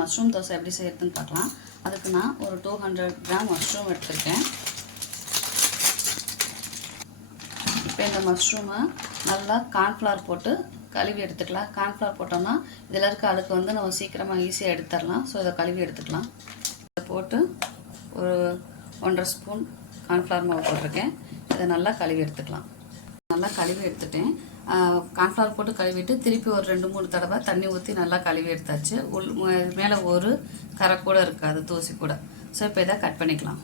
Mushroom dosa எப்படி செய்யறதுன்னு பார்க்கலாம். அதுக்கு நான் ஒரு 200 கிராம் மஷ்ரூம் எடுத்துருக்கேன். இப்போ இந்த மஷ்ரூமை நல்லா கார்ன்ஃப்ளவர் போட்டு கழுவி எடுத்துக்கலாம். கார்ன்ஃப்ளவர் போட்டோம்னா இதில் இருக்க அழுக்கு வந்து நம்ம சீக்கிரமாக ஈஸியாக எடுத்துடலாம். ஸோ இதை கழுவி எடுத்துக்கலாம். இதை போட்டு ஒரு 1.5 ஸ்பூன் கார்ன்ஃப்ளவர் மாவு போட்டிருக்கேன். இதை நல்லா கழுவி எடுத்துக்கலாம். நல்லா கழுவி எடுத்துட்டேன். கார்ன்ஃப்ளவர் போட்டு கழுவிட்டு திருப்பி ஒரு 2-3 தடவை தண்ணி ஊற்றி நல்லா கழுவி எடுத்தாச்சு. மேலே ஒரு கரை கூட இருக்காது, தூசி கூட. ஸோ இப்போ இதை கட் பண்ணிக்கலாம்.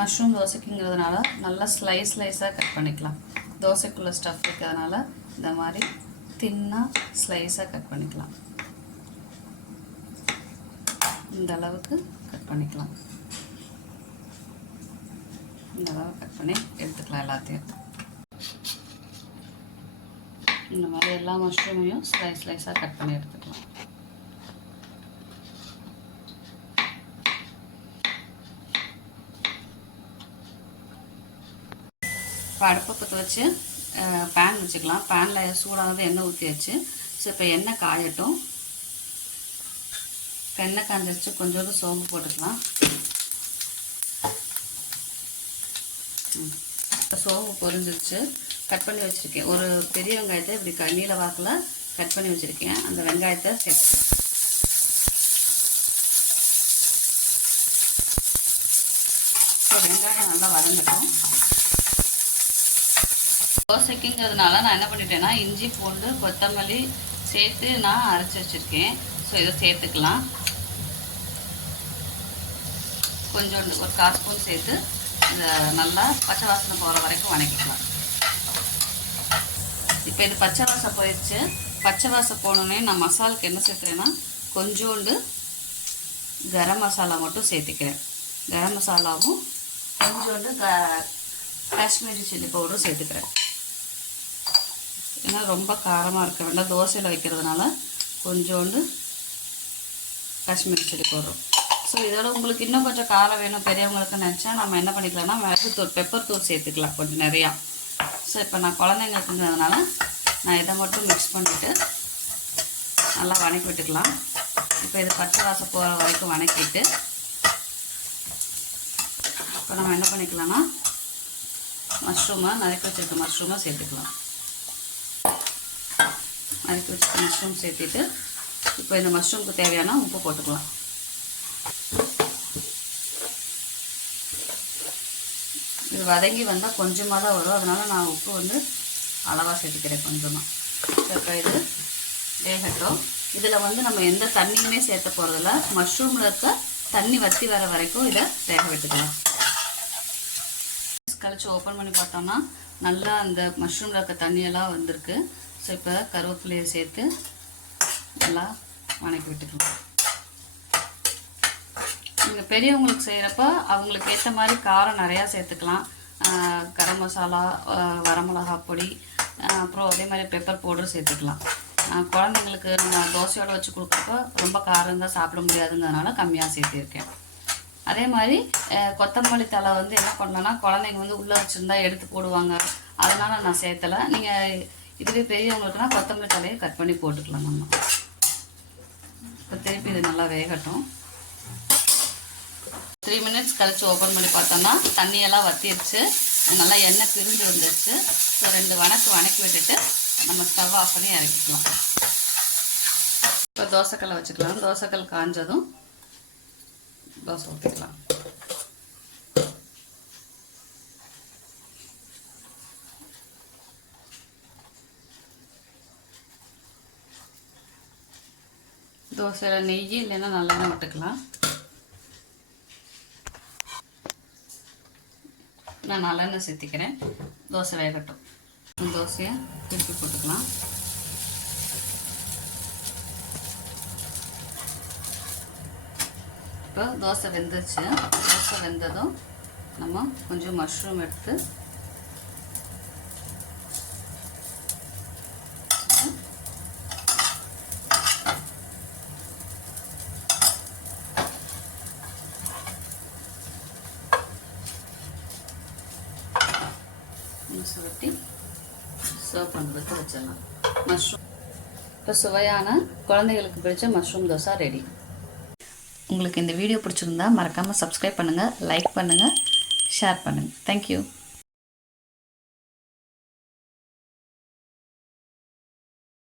மஷ்ரூம் தோசைக்குங்கிறதுனால நல்லா ஸ்லைஸாக கட் பண்ணிக்கலாம். தோசைக்குள்ளே ஸ்டஃப் இருக்கிறதுனால இந்த மாதிரி தின்னாக ஸ்லைஸாக கட் பண்ணிக்கலாம். இந்த அளவுக்கு கட் பண்ணிக்கலாம். இந்த அளவு கட் பண்ணி எடுத்துக்கலாம். எல்லாத்தையும் இந்த மாதிரி எல்லா மஷ்ரூமையும் ஸ்லைஸாக கட் பண்ணி எடுத்துக்கலாம். இப்போ அடுப்பை பற்ற வச்சு பேன் வச்சுக்கலாம். பேனில் சூடானது எண்ணெய் ஊற்றி வச்சு. ஸோ இப்போ எண்ணெய் காயட்டும். எண்ணெய் காஞ்சிச்சு, கொஞ்சோண்டு சோம்பு போட்டுக்கலாம். இப்போ சோம்பு பொரிஞ்சிருச்சு. கட் பண்ணி வச்சுருக்கேன். ஒரு பெரிய வெங்காயத்தை இப்படி நீல வாக்கில் கட் பண்ணி வச்சுருக்கேன். அந்த வெங்காயத்தை சேர்த்துக்கலாம். இப்போ வெங்காயம் நல்லா வதங்கட்டும். தோசைக்குங்கிறதுனால நான் என்ன பண்ணிட்டேன்னா இஞ்சி பூண்டு கொத்தமல்லி சேர்த்து நான் அரைச்சி வச்சுருக்கேன். ஸோ இதை சேர்த்துக்கலாம். கொஞ்சோண்டு ஒரு 1/4 ஸ்பூன் சேர்த்து இதை நல்லா பச்சை வாசனை போகிற வரைக்கும் வதக்கிக்கலாம். இப்போ இது பச்சை வாசம் போயிடுச்சு. பச்சை வாசம் போனோடனே நான் மசாலுக்கு என்ன சேர்க்குறேன்னா கொஞ்சோண்டு கரம் மசாலா மட்டும் சேர்த்துக்கிறேன். கரம் மசாலாவும் கொஞ்சோண்டு காஷ்மீரி சில்லி பவுடரும் சேர்த்துக்கிறேன். ஏன்னா ரொம்ப காரமாக இருக்க வேண்டாம். தோசையில் வைக்கிறதுனால கொஞ்சோண்டு காஷ்மீரி சில்லி பவுடரும். ஸோ இதோட உங்களுக்கு இன்னும் கொஞ்சம் காரம் வேணும் பெரியவங்களுக்கு நினச்சா நம்ம என்ன பண்ணிக்கலாம்னா மிளகுத்தூள், பெப்பர் தூள் சேர்த்துக்கலாம் கொஞ்சம் நிறையா. ஸோ இப்போ நான் குழந்தைங்களுக்குன்றதுனால நான் இதை மட்டும் மிக்ஸ் பண்ணிவிட்டு நல்லா வதக்கி விட்டுக்கலாம். இப்போ இது பச்சை வாசம் போகிற வரைக்கும் வதக்கிட்டு இப்போ நம்ம என்ன பண்ணிக்கலாம்னா மஷ்ரூமை நறுக்கி வச்சுருக்க மஷ்ரூமை சேர்த்துக்கலாம். நறுக்கி வச்சுருக்க மஷ்ரூம் சேர்த்துட்டு இப்போ இந்த மஷ்ரூமுக்கு தேவையான உப்பு போட்டுக்கலாம். இது வதங்கி வந்தால் கொஞ்சமாக தான் வரும். அதனால் நான் உப்பு வந்து அளவாக சேர்த்துக்கிறேன் கொஞ்சமாக. இப்போ இது வேகட்டும். இதில் வந்து நம்ம எந்த தண்ணியுமே சேர்த்த போகிறதில்ல. மஷ்ரூமில் இருக்க தண்ணி வற்றி வர வரைக்கும் இதை வேக விட்டுக்கலாம். கழிச்சு ஓப்பன் பண்ணி பார்த்தோம்னா நல்லா அந்த மஷ்ரூமில் இருக்க தண்ணியெல்லாம் வந்திருக்கு. ஸோ இப்போ கருவேப்பிலையை சேர்த்து நல்லா வதக்கி விட்டுக்கலாம். நீங்கள் பெரியவங்களுக்கு செய்கிறப்ப அவங்களுக்கு ஏற்ற மாதிரி காரம் நிறையா சேர்த்துக்கலாம். கரம் மசாலா, வரமிளகா பொடி, அப்புறம் அதே மாதிரி பெப்பர் பவுடர் சேர்த்துக்கலாம். குழந்தைங்களுக்கு நம்ம தோசையோடு வச்சு கொடுக்குறப்ப ரொம்ப காரம் தான் சாப்பிட முடியாதுங்கிறதுனால கம்மியாக சேர்த்திருக்கேன். அதே மாதிரி கொத்தமல்லி தழை வந்து என்ன பண்ணேன்னா குழந்தைங்க வந்து உள்ளே வச்சுருந்தா எடுத்து போடுவாங்க. அதனால் நான் சேர்த்தலை. நீங்கள் இதுவே பெரியவங்களுக்குனா கொத்தமல்லி தழையை கட் பண்ணி போட்டுக்கலாம். நம்ம இப்போ திருப்பி இது நல்லா வேகட்டும். 3 மினிட்ஸ் கழிச்சு ஓப்பன் பண்ணி பார்த்தோம்னா தண்ணியெல்லாம் வற்றிடுச்சு. நல்லா எண்ணெய் பிரிஞ்சு வந்துடுச்சு. ஸோ 2 வதக்கி விட்டுட்டு நம்ம ஸ்டவ் ஆஃப் பண்ணி இறக்கிக்கலாம். இப்போ தோசைக்கல்லை வச்சுக்கலாம். தோசைக்கல் காஞ்சதும் தோசை ஊற்றிக்கலாம். தோசையில் நெய் இல்லைன்னா நல்லெண்ணெய் விட்டுக்கலாம். நான் நல்லெண்ணெய் சேர்த்திக்கிறேன். தோசை வேகட்டும். தோசையை திருப்பி போட்டுக்கலாம். இப்போ தோசை வெந்துருச்சு. தோசை வெந்ததும் நம்ம கொஞ்சம் மஷ்ரூம் எடுத்து சுருட்டி சர்வ் பண்ணுறதுக்கு வச்சிடலாம். மஷ்ரூம் இப்போ சுவையான குழந்தைகளுக்கு பிடிச்ச மஷ்ரூம் தோசை ரெடி. உங்களுக்கு இந்த வீடியோ பிடிச்சிருந்தா மறக்காமல் சப்ஸ்கிரைப் பண்ணுங்கள், லைக் பண்ணுங்கள், ஷேர் பண்ணுங்கள். தேங்க்யூ.